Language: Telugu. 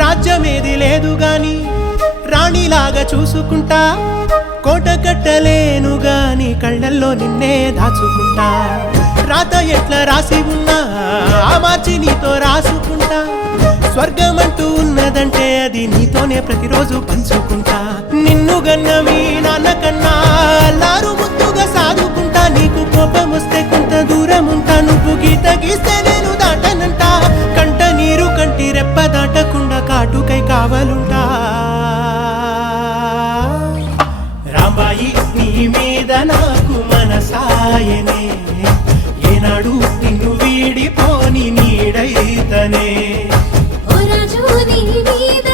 రాజ్యమేది లేదు గాని రాణిలాగా చూసుకుంటా, కోట కట్టలేను గాని కళ్ళల్లో నిన్నే దాచుకుంటా. రాత ఎట్లా రాసి ఉన్నా ఆ మార్చి నీతో రాసుకుంటా. స్వర్గమంటూ ఉన్నదంటే అది నీతోనే ప్రతిరోజు పంచుకుంటా. నిన్ను గన్న మీ నాన్న కన్నా అల్లారు ముద్దుగా సాదుకుంటా. నీకు కోపం వస్తే కొంత దూరం ఉంటా, నువ్వు గీత గీస్తే నేను దాటనంట. కంట నీరు కంటి రెప్ప దాటకుండా కాటుకై కావలుంటా. రాంబాయి నీ మీద నాకు మనసాయనే, ఏనాడు నిన్ను వీడిపోని నీడైతనే. ఓ రాజు నీ మీద